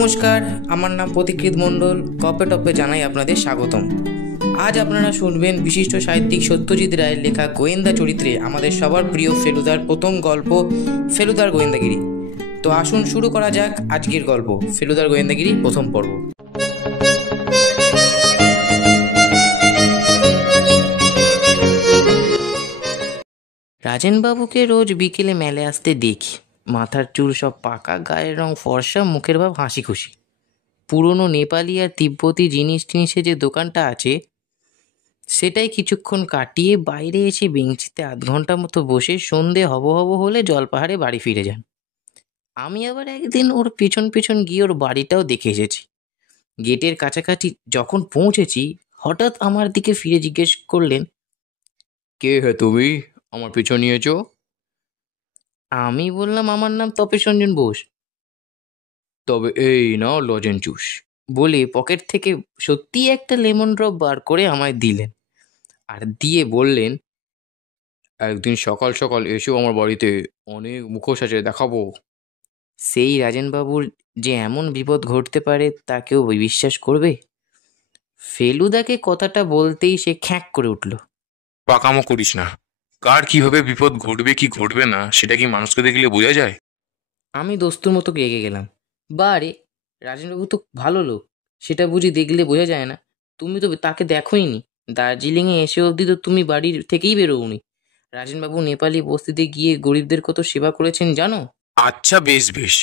নমস্কার, আমার নাম প্রতীকৃত মণ্ডল। গপে টপে জানাই আপনাদের স্বাগতম। আজ আপনারা শুনবেন বিশিষ্ট সাহিত্যিক সত্যজিৎ রায়ের লেখা গোয়েন্দা চরিত্রে আমাদের সবার প্রিয় ফেলুদার প্রথম গল্প ফেলুদার গোয়েন্দাগিরি। তো আসুন শুরু করা যাক আজকের গল্প ফেলুদার গোয়েন্দাগিরি প্রথম পর্ব। রাজেনবাবুকে রোজ বিকেলে মেলে আসতে দেখি। মাথার চুল সব পাকা, গায়ের রং ফর্সা, মুখের ভাব হাসি খুশি। পুরনো নেপালি আর তিব্বতী জিনিসের যে দোকানটা আছে সেটাই কিছুক্ষণ কাটিয়ে বাইরে এসে বেঞ্চিতে আধ ঘন্টা মতো বসে সন্ধে হব হলে জলপাহাড়ে বাড়ি ফিরে যান। আমি আবার একদিন ওর পিছন পিছন গিয়ে ওর বাড়িটাও দেখে এসেছি। গেটের কাছাকাছি যখন পৌঁছেছি হঠাৎ আমার দিকে ফিরে জিজ্ঞেস করলেন, কে হে তুমি, আমার পিছন নিয়েছো? আমি বললাম, আমার নাম তপেশ রঞ্জন বোস। তবে এই নাও লজেন জুস, বলে পকেট থেকে সত্যি একটা লেমন ড্রপ বার করে আমায় দিলেন, আর দিয়ে বললেন, একদিন সকাল সকাল এসো আমার বাড়িতে, অনেক মুখোশ আছে দেখাবো। সেই রাজেনবাবুর যে এমন বিপদ ঘটতে পারে তা কেউ বিশ্বাস করবে? ফেলুদাকে কথাটা বলতেই সে খ্যাঁক করে উঠল। পাকামো করিস না, কার কিভাবে বিপদ ঘটবে কি ঘটবে না সেটা কি মানুষকে দেখলে বোঝা যায়? আমি দোস্তুর মতো রেগে গেলাম। বারে, রাজেনবাবু তো ভালো লোক, সেটা বুঝি দেখলে বোঝা যায় না? তুমি তো তাকে দেখোইনি। দার্জিলিংয়ে এসে অবধি তো তুমি বাড়ির থেকেই বেরোওনি। রাজেনবাবু নেপালি বস্তিতে গিয়ে গরিবদের কত সেবা করেছেন জানো? আচ্ছা বেশ বেশ,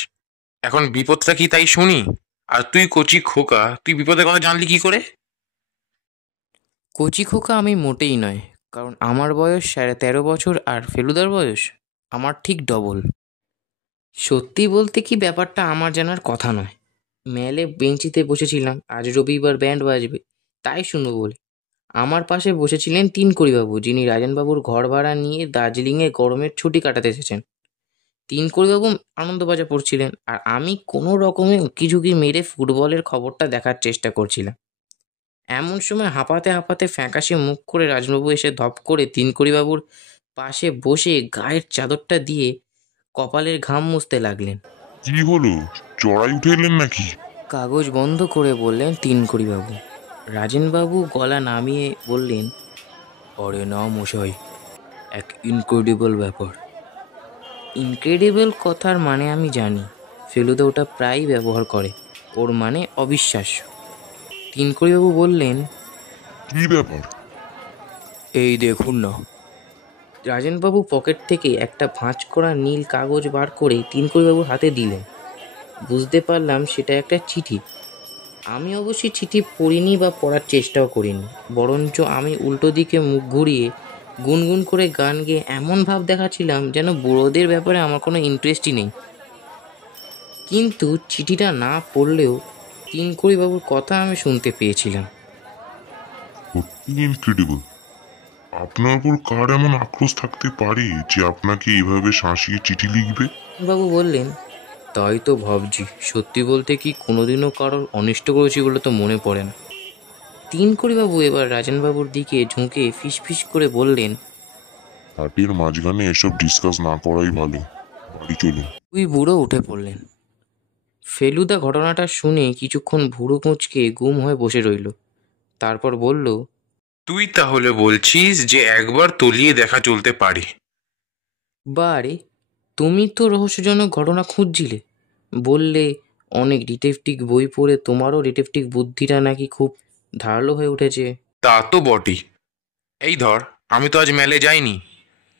এখন বিপদটা কি তাই শুনি। আর তুই কচি খোকা, তুই বিপদের কথা জানলি কি করে? কচি খোকা আমি মোটেই নয়, কারণ আমার বয়স 13.5 আর ফেলুদার বয়স আমার ঠিক ডবল। সত্যি বলতে কি, ব্যাপারটা আমার জানার কথা নয়। মেলে বেঞ্চিতে বসেছিলাম, আজ রবিবার ব্যান্ড বাজবে তাই শুনবো বলে। আমার পাশে বসেছিলেন তিনকড়িবাবু, যিনি রাজেনবাবুর ঘর ভাড়া নিয়ে দার্জিলিংয়ে গরমের ছুটি কাটাতে এসেছেন। তিনকড়িবাবু আনন্দবাজার পড়ছিলেন, আর আমি কোনো রকমে উকিঝুঁকি মেরে ফুটবলের খবরটা দেখার চেষ্টা করছিলাম। এমন সময় হাঁপাতে হাঁপাতে ফ্যাকাশে মুখ করে রাজবাবু এসে ধপ করে তিনকড়িবাবুর পাশে বসে গায়ের চাদরটা দিয়ে কপালের ঘাম মুছতে লাগলেন। কি হলো, চড়াই উঠে এলেন নাকি? কাগজ বন্ধ করে বললেন তিনকড়িবাবু। রাজেনবাবু গলা নামিয়ে বললেন, আরে না মশাই, এক ইনক্রেডিবল ব্যাপার। ইনক্রেডিবল কথার মানে আমি জানি, ফেলুদা ওটা প্রায়ই ব্যবহার করে। ওর মানে অবিশ্বাস্য। তিনকড়িবাবু বললেন, কি ব্যাপার? এই দেখুন না। রাজেনবাবু পকেট থেকে একটা ভাঁজ করা নীল কাগজ বার করে তিনকড়িবাবুর হাতে দিলেন। বুঝতে পারলাম সেটা একটা চিঠি। আমি অবশ্যই চিঠি পড়িনি বা পড়ার চেষ্টাও করিনি, বরঞ্চ আমি উল্টো দিকে মুখ ঘুরিয়ে গুনগুন করে গান গেয়ে এমন ভাব দেখাচ্ছিলাম যেন বুড়োদের ব্যাপারে আমার কোনো ইন্টারেস্টই নেই। কিন্তু চিঠিটা না পড়লেও তিনকড়িবাবুর কথা আমি শুনতে পেয়েছিলাম। সত্যি ইনক্রেডিবল। আপনার উপর কার এমন আক্রোশ থাকতে পারে যে আপনাকে এইভাবে শাসিয়ে চিঠি লিখবে? বাবু বললেন, তাই তো ভাবছি, সত্যি বলতে কি কোনোদিনও কারোর অনিষ্ট করেছি বলে তো মনে পড়ে না। তিনকড়িবাবু এবার রাজেনবাবুর দিকে ঝুঁকে ফিসফিস করে বললেন, হাটের মাঝখানে এসব ডিসকাস না করাই ভালো, বাড়ি চলুন। তুই বুড়ো উঠে পড়লেন। ফেলুদা ঘটনাটা শুনে কিছুক্ষণ ভুরু কুঁচকে গুম হয়ে বসে রইল। তারপর বলল, তুই তাহলে বলছিস যে একবার তলিয়ে দেখা চলতে পারে? বারে, তুমি তো রহস্যজনক ঘটনা খুঁজছিলে, বললে অনেক ডিটেকটিভ বই পড়ে তোমারও ডিটেকটিভ বুদ্ধিটা নাকি খুব ধারালো হয়ে উঠেছে। তা তো বটেই। এই ধর, আমি তো আজ মেলে যাইনি,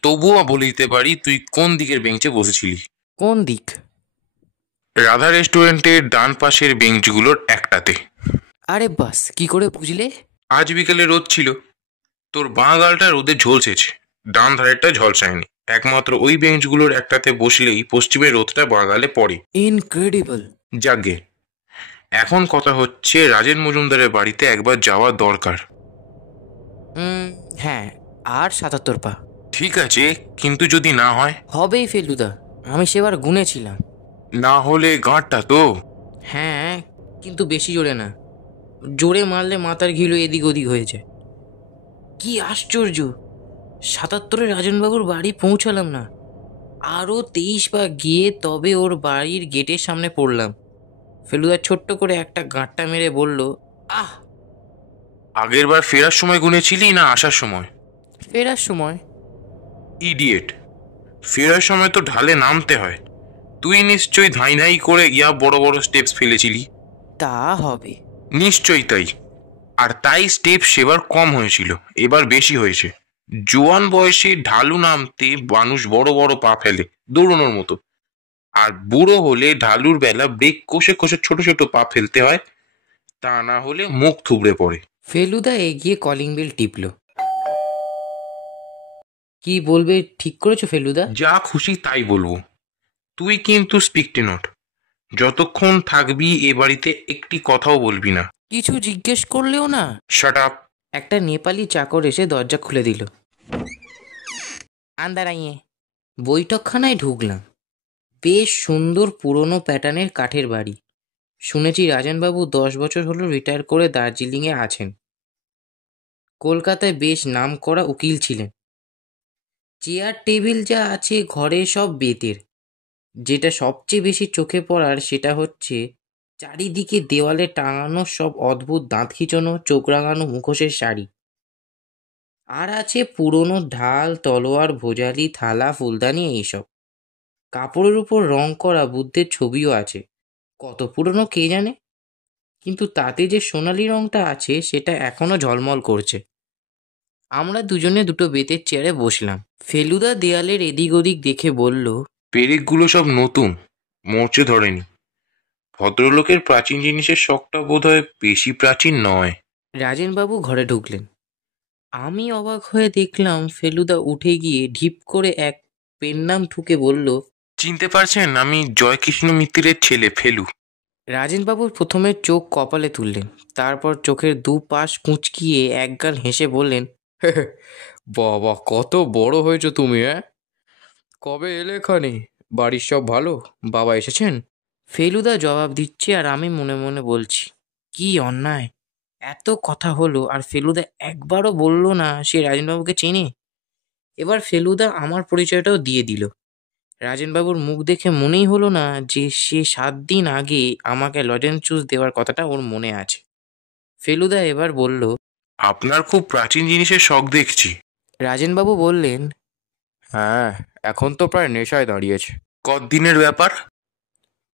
তবুও বলে দিতে পারি তুই কোন দিকের বেঞ্চে বসেছিলি। কোন দিক? রাধা রেস্টুরেন্টের ডান পাশের বেঞ্চগুলোর একটাতে। আরে বাস, কি করে বুঝলে? আজ বিকেলে রোদ ছিল, তোর বাঁ গালটা রোদে ঝলসেছে, ডান ধারেরটা ঝলসায়নি। একমাত্র ওই বেঞ্চগুলোর একটাতে বসলেই পশ্চিমের রোদটা বাঁ গালে পড়ে। ইনক্রেডিবল। যাগে, এখন কথা হচ্ছে রাজেন মজুমদারের বাড়িতে একবার যাওয়া দরকার। হ্যাঁ, আর 77 পা। ঠিক আছে, কিন্তু যদি না হয়? হবেই ফেলুদা, আমি সেবার গুনেছিলাম। না হলে গাঁটটা তো। হ্যাঁ, কিন্তু বেশি জোরে না। জোরে মারলে মাথার ঘিলু এদিক ওদিক হয়ে যায়। কি আশ্চর্য, 77-এ রাজনবাবুর বাড়ি পৌঁছালাম না, আরও 23 পা গিয়ে তবে ওর বাড়ির গেটের সামনে পড়লাম। ফেলুদা ছোট্ট করে একটা গাঁটটা মেরে বলল, আহ! আগের বার ফেরার সময় গুনেছিলি না আসার সময়? ফেরার সময়। ইডিয়েট! ফেরার সময় তো ঢালে নামতে হয়। তুই নিশ্চয়ই ধাই ধাই করে বড় বড় স্টেপস ফেলেছিলি। তা হবে। নিশ্চয়ই তাই। আর তাই স্টেপ সেবার কম হয়েছিল, এবার বেশি হয়েছে। জোয়ান বয়সে ঢালু নামতে মানুষ বড় বড় পা ফেলে, দৌড়ানোর মতো। আর বুড়ো হলে ঢালুর বেলা ব্রেক কষে কষে ছোট ছোট পা ফেলতে হয়, তা না হলে মুখ থুবড়ে পড়ে। ফেলুদা এগিয়ে কলিং বেল টিপল। কি বলবে ঠিক করেছো ফেলুদা? যা খুশি তাই বলবো। তুই কিন্তু স্পিকটি নট। যতক্ষণ থাকবি এ বাড়িতে একটি কথাও বলবি না। কিছু জিজ্ঞেস করলেও না? Shut up! একটা নেপালি চাকর এসে দরজা খুলে দিল। আন্দার আইয়ে। বৈঠকখানায় ঢুকলাম। বেশ সুন্দর পুরনো প্যাটার্নের কাঠের বাড়ি। শুনেছি রাজনবাবু 10 বছর হলো রিটায়ার করে দার্জিলিংয়ে আছেন। কলকাতায় বেশ নাম করা উকিল ছিলেন। চেয়ার টেবিল যা আছে ঘরে সব বেতের। যেটা সবচেয়ে বেশি চোখে পড়ার সেটা হচ্ছে চারিদিকে দেওয়ালে টাঙানো সব অদ্ভুত দাঁত খিঁচানো চোখ রাঙানো মুখোশের শাড়ি। আর আছে পুরনো ঢাল, তলোয়ার, ভোজালি, থালা, ফুলদানি এইসব। কাপড়ের উপর রং করা বুদ্ধের ছবিও আছে। কত পুরনো কে জানে, কিন্তু তাতে যে সোনালি রংটা আছে সেটা এখনো ঝলমল করছে। আমরা দুজনে দুটো বেতের চেয়ারে বসলাম। ফেলুদা দেয়ালের এদিক ওদিক দেখে বলল, পেরেকগুলো সব নতুন, মরচে ধরেনি। ভদ্রলোকের প্রাচীন জিনিসের শখটা বোধহয় বেশি প্রাচীন নয়। রাজেনবাবু ঘরে ঢুকলেন। আমি অবাক হয়ে দেখলাম ফেলুদা উঠে গিয়ে ঢিপ করে এক পেন নাম ঠুকে বলল, চিনতে পারছেন, আমি জয়কৃষ্ণ মিত্রের ছেলে ফেলু। রাজেনবাবু প্রথমে চোখ কপালে তুললেন, তারপর চোখের দুপাশ কুঁচকিয়ে একগাল হেসে বললেন, বাবা কত বড় হয়েছো তুমি! কবে এলে এখানে? বাড়ির সব ভালো? বাবা এসেছেন? ফেলুদা জবাব দিচ্ছে আর আমি মনে মনে বলছি, কি অন্যায়! এত কথা হলো আর ফেলুদা একবারও বলল না সে রাজেনবাবুকে চেনে। এবার ফেলুদা আমার পরিচয়টাও দিয়ে দিল। রাজেনবাবুর মুখ দেখে মনেই হলো না যে সে 7 দিন আগে আমাকে লজেন্স জুস দেওয়ার কথাটা ওর মনে আছে। ফেলুদা এবার বলল, আপনার খুব প্রাচীন জিনিসের শখ দেখছি। রাজেনবাবু বললেন, হ্যাঁ, এখন তো প্রায় নেশায় দাঁড়িয়েছে। কতদিনের ব্যাপার?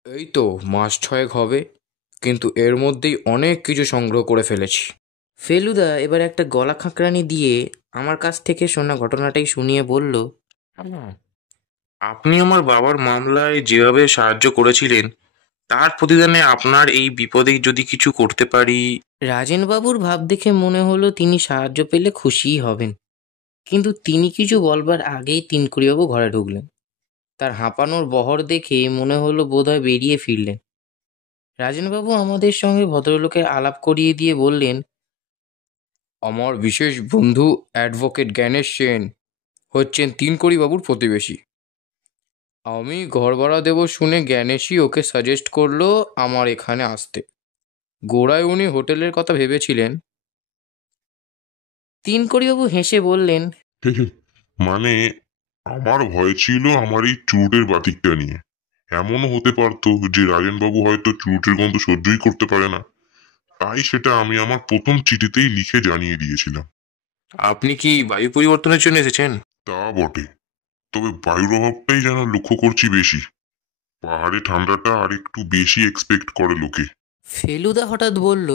এই তো মাস 6 হবে, কিন্তু এর মধ্যেই অনেক কিছু সংগ্রহ করে ফেলেছি। ফেলুদা এবার একটা গলা খাঁকরানি দিয়ে আমার কাছ থেকে শোনা ঘটনাটাই শুনিয়ে বলল, আপনি আমার বাবার মামলায় যেভাবে সাহায্য করেছিলেন, তার প্রতিদানে আপনার এই বিপদে যদি কিছু করতে পারি। রাজেনবাবুর ভাব দেখে মনে হলো তিনি সাহায্য পেলে খুশিই হবেন, কিন্তু তিনি কিছু বলবার আগেই তিনকুড়িবাবু ঘরে ঢুকলেন। তার হাঁপানোর বহর দেখে মনে হলো বোধহয় বেরিয়ে ফিরলেন। রাজেনবাবু আমাদের সঙ্গে ভদ্রলোকের আলাপ করিয়ে দিয়ে বললেন, আমার বিশেষ বন্ধু অ্যাডভোকেট জ্ঞানেশ সেন হচ্ছেন তিনকড়িবাবুর প্রতিবেশী। আমি ঘর ভাড়া দেবো শুনে জ্ঞানেশই ওকে সাজেস্ট করলো আমার এখানে আসতে। গোড়ায় উনি হোটেলের কথা ভেবেছিলেন। তিনকড়িবাবু হেসে বললেন, মানে আমার ভয় ছিল আমার এই চুরুটের বাতিকটা নিয়ে। এমনও হতে পারতো যে রাজেনবাবু হয়তো চুরুটের গন্ধ সহ্যই করতে পারে না, তাই সেটা আমি আমার প্রথম চিঠিতেই লিখে জানিয়ে দিয়েছিলাম। আপনি কি বায়ু পরিবর্তনের জন্য এসেছেন? তা বটে, তবে বায়ুর অভাবটাই যেন লক্ষ্য করছি বেশি। পাহাড়ে ঠান্ডাটা আর একটু বেশি এক্সপেক্ট করে লোকে। ফেলুদা হঠাৎ বলল,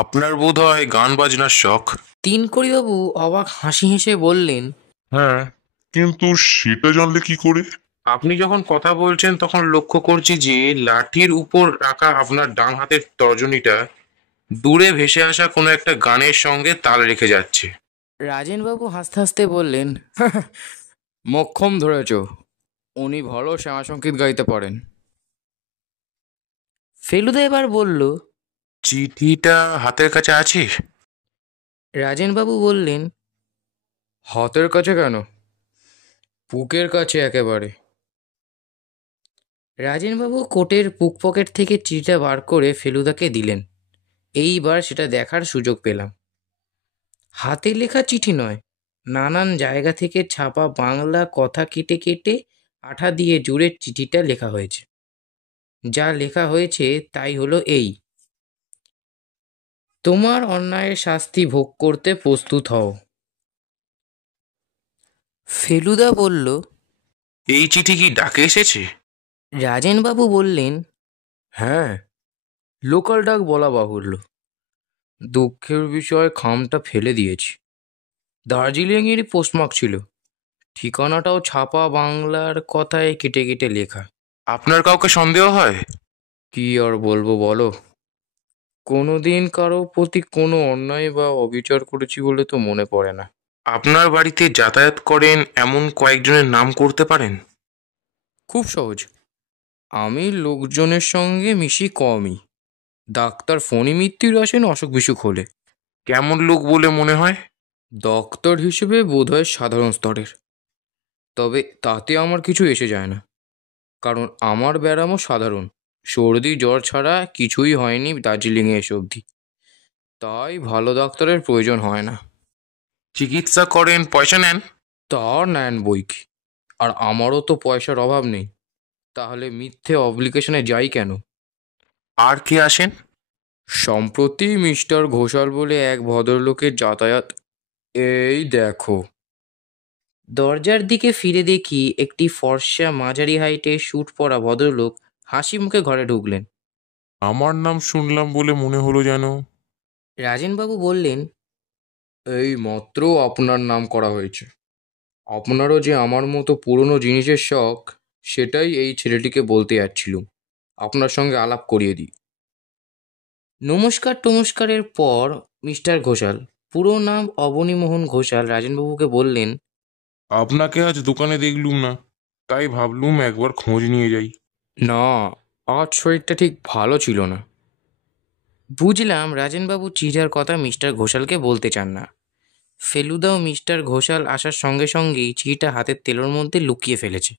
আপনার বোধ হয় গান বাজনার শখ। তিনকড়িবাবু অবাক হাসি হেসে বললেন, হ্যাঁ, কিন্তু সেটা জানলে কি করে? আপনি যখন কথা বলছেন তখন লক্ষ্য করছি যে লাঠির উপর রাখা আপনার ডান হাতের তর্জনীটা দূরে ভেসে আসা কোনো একটা গানের সঙ্গে তাল রেখে যাচ্ছে। রাজেনবাবু হাসতে হাসতে বললেন, মক্ষম ধরেছ, উনি ভালো শ্যামা সঙ্গীত গাইতে পারেন। ফেলুদা এবার বলল, চিঠিটা হাতের কাছে আছে? রাজেনবাবু বললেন, হাতের কাছে কেন, বুকের কাছে একেবারে। রাজেনবাবু কোটের পুক পকেট থেকে চিঠিটা বার করে ফেলুদাকে দিলেন। এইবার সেটা দেখার সুযোগ পেলাম। হাতে লেখা চিঠি নয়, নানান জায়গা থেকে ছাপা বাংলা কথা কেটে কেটে আঠা দিয়ে জুড়ে চিঠিটা লেখা হয়েছে। যা লেখা হয়েছে তাই হলো এই: তোমার অন্যায়ের শাস্তি ভোগ করতে প্রস্তুত হও। ফেলুদা বলল, এই চিঠি কি ডাকে এসেছে? রাজেনবাবু বললেন, হ্যাঁ, লোকাল ডাক বলা বাহুল্য। দুঃখের বিষয় খামটা ফেলে দিয়েছি। দার্জিলিংয়েরই পোস্টমার্ক ছিল, ঠিকানাটাও ছাপা বাংলার কথায় কেটে কেটে লেখা। আপনার কাউকে সন্দেহ হয়? কি আর বলবো বলো, কোনোদিন কারো প্রতি কোনো অন্যায় বা অবিচার করেছি বলে তো মনে পড়ে না। আপনার বাড়িতে যাতায়াত করেন এমন কয়েকজনের নাম করতে পারেন? খুব সহজ, আমি লোকজনের সঙ্গে মিশি কমই। ডাক্তার ফণি মিত্তির আসেন অসুখ বিসুখ হলে। কেমন লোক বলে মনে হয়? ডক্টর হিসেবে বোধহয় সাধারণ স্তরের, তবে তাতে আমার কিছু এসে যায় না, কারণ আমার ব্যারামও সাধারণ। সর্দি জ্বর ছাড়া কিছুই হয়নি দার্জিলিংয়ে এসে অবধি, তাই ভালো ডাক্তারের প্রয়োজন হয় না। চিকিৎসা করেন, পয়সা নেন? তা নেন বই কি, আর আমারও তো পয়সার অভাব নেই, তাহলে মিথ্যে অব্লিগেশনে যাই কেন? আর কে আসেন? সম্প্রতি মিস্টার ঘোষাল বলে এক ভদ্রলোকের যাতায়াত। এই দেখো। দরজার দিকে ফিরে দেখি একটি ফর্সা মাঝারি হাইটে স্যুট পরা ভদ্রলোক হাসি মুখে ঘরে ঢুকলেন। আমার নাম শুনলাম বলে মনে হলো যেন। রাজেনবাবু বললেন, এই মাত্র আপনার নাম করা হয়েছে। আপনারও যে আমার মতো পুরনো জিনিসের শখ, সেটাই এই ছেলেটিকে বলতে যাচ্ছিলুম। আপনার সঙ্গে আলাপ করিয়ে দিই। নমস্কার টমস্কারের পর মিস্টার ঘোষাল, পুরো নাম অবনীমোহন ঘোষাল, রাজেনবাবুকে বললেন, আপনাকে আজ দোকানে দেখলুম না, তাই ভাবলুম একবার খোঁজ নিয়ে যাই। না, আজ শরীরটা ঠিক ভালো ছিল না। বুঝলাম রাজেনবাবু চিঠার কথা মিস্টার ঘোষালকে বলতে চান না। ফেলুদাও মিস্টার ঘোষাল আসার সঙ্গে সঙ্গেই চিঠিটা হাতের তেলোর মধ্যে লুকিয়ে ফেলেছে।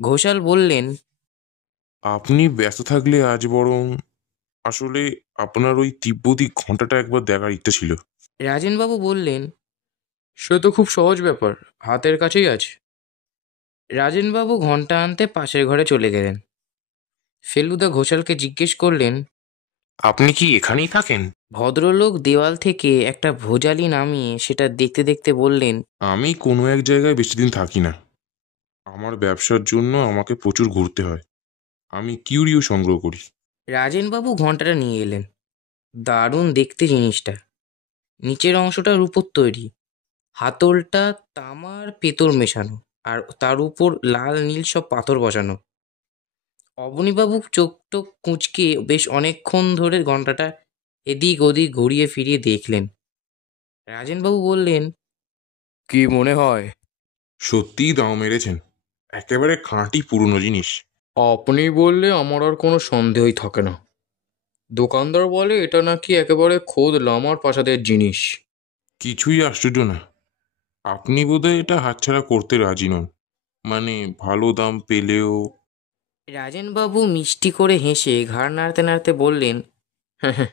ঘোষাল বললেন, আপনি ব্যস্ত থাকলে আজ বরং, আসলে আপনার ওই তিব্বতী ঘন্টাটা একবার দেখার ইচ্ছা ছিল। রাজেনবাবু বললেন, সে তো খুব সহজ ব্যাপার, হাতের কাছেই আছে। রাজেনবাবু ঘন্টা আনতে পাশের ঘরে চলে গেলেন। ফেলুদা ঘোষালকে জিজ্ঞেস করলেন, আপনি কি এখানেই থাকেন? ভদ্রলোক দেওয়াল থেকে একটা ভোজালি নামিয়ে সেটা দেখতে দেখতে বললেন, আমি কোনো এক জায়গায় বেশি দিন থাকি না। আমার ব্যবসার জন্য আমাকে প্রচুর ঘুরতে হয়। আমি কিউরিও সংগ্রহ করি। রাজেনবাবু ঘন্টাটা নিয়ে এলেন। দারুণ দেখতে জিনিসটা। নিচের অংশটা রূপোর তৈরি, হাতলটা তামার পেতর মেশানো, আর তার উপর লাল নীল সব পাথর বসানো। অবনীবাবু চোখ টোক কুঁচকে বেশ অনেকক্ষণ ধরে ঘন্টাটা এদিক ওদিক ঘুরিয়ে ফিরিয়ে দেখলেন। রাজেনবাবু বললেন, কি মনে হয়? সত্যিই দাম মেরেছেন, একেবারে খাঁটি পুরনো জিনিস। আপনি বললে আমার আর কোনো সন্দেহই থাকে না। দোকানদার বলে এটা নাকি একেবারে খোদ লামার প্রাসাদের জিনিস। কিছুই আশ্চর্য না। আপনি বোধহয় এটা হাতছাড়া করতে রাজি নন, মানে ভালো দাম পেলেও। রাজেনবাবু মিষ্টি করে হেসে ঘাড় নাড়তে নাড়তে বললেন, হ্যাঁ হ্যাঁ,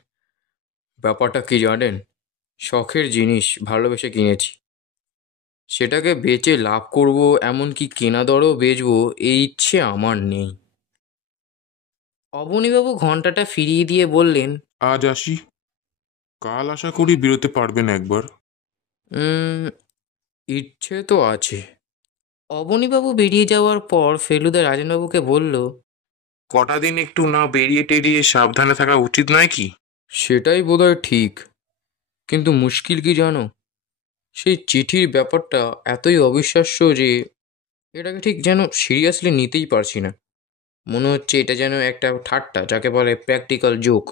ব্যাপারটা কি জানেন, শখের জিনিস ভালোবেসে কিনেছি, সেটাকে বেচে লাভ করব, এমনকি কেনা দরও বেচবো, এই ইচ্ছে আমার নেই। অবনীবাবু ঘন্টাটা ফিরিয়ে দিয়ে বললেন, আজ আসি, কাল আশা করি বেরোতে পারবেন একবার। "উম, ইচ্ছে তো আছে।" অবনীবাবু বেরিয়ে যাওয়ার পর ফেলুদা রাজেনবাবুকে বলল, কটা দিন একটু না বেরিয়ে টেরিয়ে সাবধানে থাকা উচিত নয় কি? সেটাই বোধহয় ঠিক, কিন্তু মুশকিল কি জানো, সেই চিঠির ব্যাপারটা এতই অবিশ্বাস্য যে এটাকে ঠিক যেন সিরিয়াসলি নিতেই পারছি না। মনে হচ্ছে এটা যেন একটা ঠাট্টা, যাকে বলে প্র্যাকটিক্যাল জোক।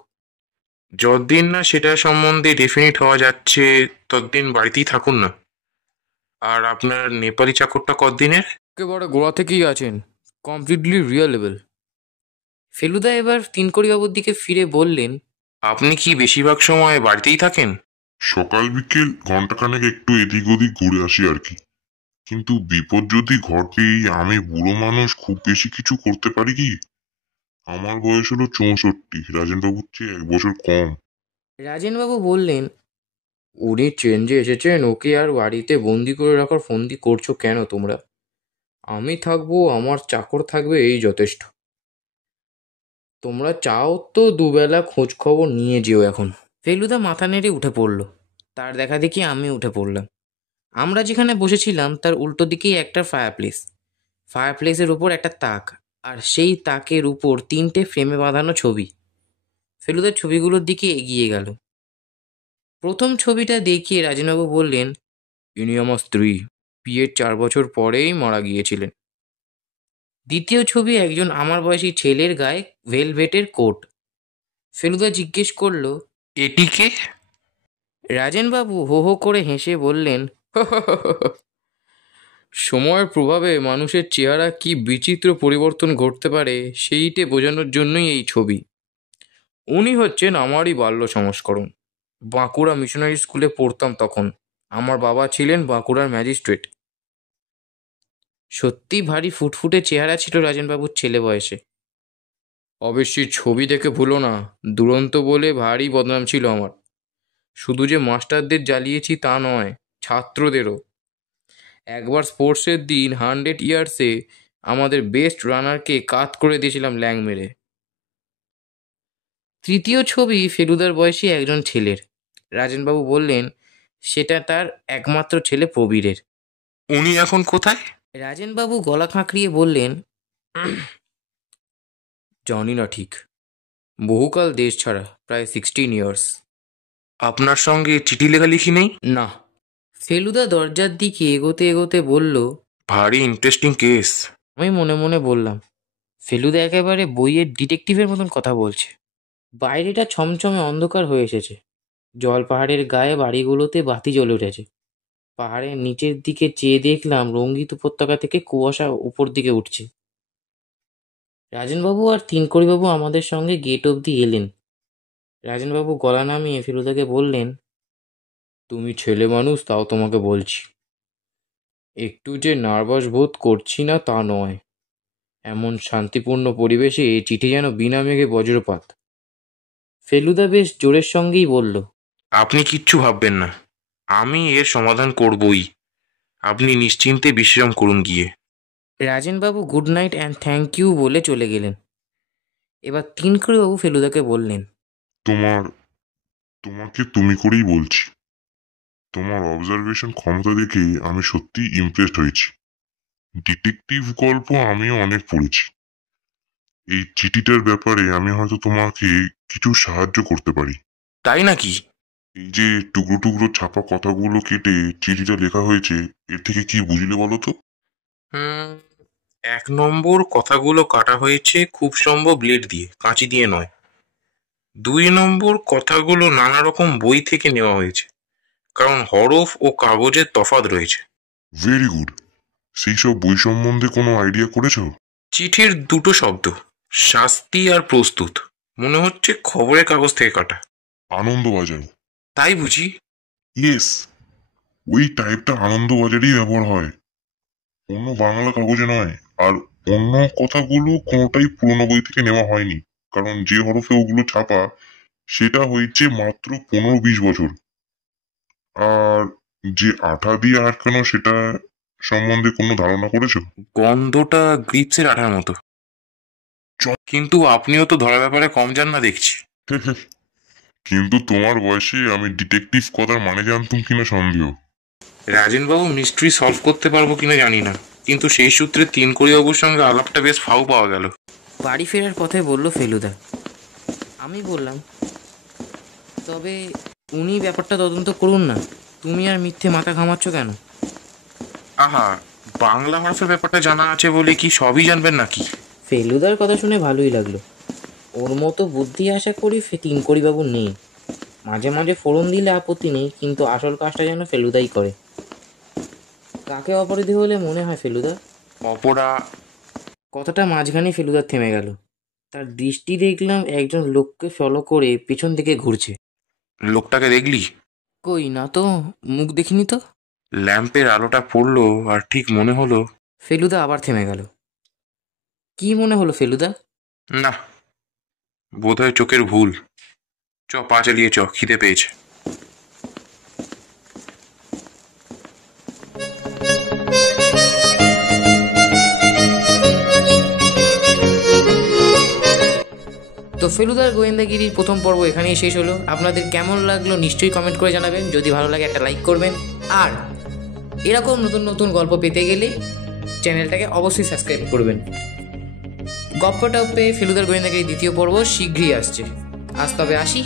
যতদিন না সেটা সম্বন্ধে ডেফিনিট হওয়া যাচ্ছে, ততদিন বাড়িতেই থাকুন না। আর আপনার নেপালি চাকরটা কতদিনের? একেবারে গোড়া থেকেই আছেন, কমপ্লিটলি রিয়েলেবল। ফেলুদা এবার তিনকড়িবাবুর দিকে ফিরে বললেন, আপনি কি বেশিরভাগ সময় বাড়িতেই থাকেন? সকাল বিকেল ঘন্টাখানেক একটু এদিক ওদিক ঘুরে আসি আর কি। কিন্তু বিপদ যদি ঘটেই, আমি বুড়ো মানুষ, খুব বেশি কিছু করতে পারি কি? আমার বয়স হলো 64, রাজেনবাবুর চেয়ে 1 বছর কম। রাজেনবাবু বললেন, উনি চেঞ্জে এসেছেন, ওকে আর বাড়িতে বন্দি করে রাখার ফন্দি করছো কেন তোমরা? আমি থাকবো, আমার চাকর থাকবে, এই যথেষ্ট। তোমরা চাও তো দুবেলা খোঁজ খবর নিয়ে যেও এখন। ফেলুদা মাথা নেড়ে উঠে পড়ল। তার দেখা দেখি আমি উঠে পড়লাম। আমরা যেখানে বসেছিলাম তার উল্টো দিকেই একটা ফায়ারপ্লেসের উপর একটা তাক, আর সেই তাকের উপর 3টে ফ্রেমে বাঁধানো ছবি। ফেলুদার ছবিগুলোর দিকে এগিয়ে গেল। প্রথম ছবিটা দেখিয়ে রাজেনবাবু বললেন, ইনি আমার স্ত্রী, বিয়ের 4 বছর পরেই মারা গিয়েছিলেন। দ্বিতীয় ছবি একজন আমার বয়সী ছেলের গায়ে ভেলভেটের কোট। ফেলুদা জিজ্ঞেস করলো, এটিকে? রাজেনবাবু হো হো করে হেসে বললেন, সময়ের প্রভাবে মানুষের চেহারা কি বিচিত্র পরিবর্তন ঘটতে পারে সেইটে বোঝানোর জন্যই এই ছবি। উনি হচ্ছেন আমারই বাল্য সংস্করণ। বাঁকুড়া মিশনারি স্কুলে পড়তাম তখন। আমার বাবা ছিলেন বাঁকুড়ার ম্যাজিস্ট্রেট। সত্যি ভারী ফুটফুটে চেহারা ছিল রাজেনবাবুর ছেলে বয়সে। অবশ্যই ছবি দেখে ভুলো না, দুরন্ত বলে ভারী বদনাম ছিল আমার। শুধু যে মাস্টারদের জ্বালিয়েছি তা নয়, ছাত্রদেরও। একবার স্পোর্টসের দিন 100 ইয়ার্সে আমাদের বেস্ট রানারকে কাত করে দিয়েছিলাম ল্যাং মেরে। তৃতীয় ছবি ফেলুদার বয়সী একজন ছেলের। রাজেনবাবু বললেন, সেটা তার একমাত্র ছেলে প্রবীরের। উনি এখন কোথায়? রাজেনবাবু গলা খাঁকড়িয়ে বললেন, জানি না ঠিক, বহুকাল দেশ ছাড়া, প্রায় 16 ইয়ার্স। আপনার সঙ্গে চিঠি লেখালেখি নেই? না। ফেলুদা দরজার দিকে এগোতে এগোতে বলল, ভারী ইন্টারেস্টিং কেস। আমি মনে মনে বললাম, ফেলুদা একেবারে বইয়ের ডিটেকটিভের মতন কথা বলছে। বাইরেটা ছমছমে অন্ধকার হয়ে এসেছে। জল পাহাড়ের গায়ে বাড়িগুলোতে বাতি জ্বলে উঠেছে। পাহাড়ের নিচের দিকে চেয়ে দেখলাম রঙ্গিত উপত্যকা থেকে কুয়াশা উপর দিকে উঠছে। রাজেনবাবু আর তিনকড়িবাবু আমাদের সঙ্গে গেট অবধি এলেন। রাজেনবাবু গলা নামিয়ে ফেলুদাকে বললেন, তুমি ছেলে মানুষ, তাও তোমাকে বলছি, একটু যে নার্ভাস বোধ করছি না তা নয়। এমন শান্তিপূর্ণ পরিবেশে এই চিঠি যেন বিনা মেঘে বজ্রপাত। ফেলুদা বেশ জোরের সঙ্গেই বলল, আপনি কিচ্ছু ভাববেন না, আমি এর সমাধান করবই। আপনি নিশ্চিন্তে বিশ্রাম করুন গিয়ে। রাজেনবাবু good night and thank you বলে চলে গেলেন। এবার তিনকড়িবাবু ফেলুদাকে বললেন, তোমাকে তুমি করেই বলছি। তোমার অবজারভেশন ক্ষমতা দেখে আমি সত্যি ইমপ্রেসড হয়েছি। ডিটেকটিভ গল্প আমিও অনেক পড়েছি। এই চিঠিটার ব্যাপারে আমি হয়তো তোমাকে কিছু সাহায্য করতে পারি। তাই নাকি? এই যে টুকরো টুকরো ছাপা কথাগুলো কেটে চিঠিটা লেখা হয়েছে, এর থেকে কি বুঝলে বলো তো? 1 নম্বর, কথাগুলো কাটা হয়েছে খুব সম্ভব ব্লেড দিয়ে, কাঁচি দিয়ে নয়। 2 নম্বর, কথাগুলো নানা রকম বই থেকে নেওয়া হয়েছে, কারণ হরফ ও কাগজের তফাৎ রয়েছে। Very good. সেই সব বই সম্বন্ধে কোনো আইডিয়া করেছো? চিঠির 2টো শব্দ, শাস্তি আর প্রস্তুত, মনে হচ্ছে খবরের কাগজ থেকে কাটা। আনন্দবাজার। তাই বুঝি? ইয়েস, ওই টাইপটা আনন্দবাজারেই ব্যবহার হয়, অন্য বাংলা কাগজে নয়। আর অন্য কথাগুলো কোনোটাই পুরোনো বই থেকে নেওয়া হয়নি, কারণ যে হরফে ওগুলো ছাপা সেটা হয়েছে মাত্র 15-20 বছর। আর যে আঠা দিয়ে আটকানো সেটা সম্বন্ধে কোনো ধারণা করেছো? গন্ধটা গ্রিপসের আঠার মতো। কিন্তু আপনিও তো ধরার ব্যাপারে কম জান না দেখছি। কিন্তু তোমার বয়সে আমি ডিটেকটিভ কথার মানে জানতাম কিনা সন্দেহ। রাজেনবাবু মিস্ট্রি সলভ করতে পারবো কিনা জানি না, কিন্তু সেই সূত্রে তিনকড়িবাবুর সঙ্গে আলাপটা বেশ ফাউ পাওয়া গেল। বাড়ি ফেরার পথে বলল ফেলুদা। আমি বললাম, তবে উনি ব্যাপারটা তদন্ত করুন না, তুমি আর মিথ্যে মাথা ঘামাচ্ছ কেন? আহা, বাংলা হরফের ব্যাপারটা জানা আছে বলে কি সবই জানবেন নাকি? ফেলুদার কথা শুনে ভালোই লাগলো। ওর মতো বুদ্ধি আশা করি তিনকড়িবাবু নেই। মাঝে মাঝে ফোড়ন দিলে আপত্তি নেই, কিন্তু আসল কাজটা যেন ফেলুদাই করে। কাকে অপরাধী হলে মনে হয় ফেলুদা? অপরা কথাটা মাঝখানে ফেলুদার থেমে গেল। তার দৃষ্টি দেখলাম একজন লোককে ফলো করে পেছন দিকে ঘুরছে। লোকটাকে দেখলি? কই না তো, মুখ দেখিনি তো। ল্যাম্পের আলোটা পড়লো আর ঠিক মনে হলো। ফেলুদা আবার থেমে গেল। কি মনে হলো ফেলুদা? না, বোধহয় চোখের ভুল। পা চালিয়ে খিদে পেয়েছে। ফেলুদার গোয়েন্দাগিরির প্রথম পর্ব এখানেই শেষ হলো। আপনাদের কেমন লাগলো নিশ্চয়ই কমেন্ট করে জানাবেন। যদি ভালো লাগে একটা লাইক করবেন, আর এরকম নতুন নতুন গল্প পেতে গেলে চ্যানেলটাকে অবশ্যই সাবস্ক্রাইব করবেন। গপ্পটপ্পে ফেলুদার গোয়েন্দাগিরি দ্বিতীয় পর্ব শীঘ্রই আসছে। আজ তবে আসি।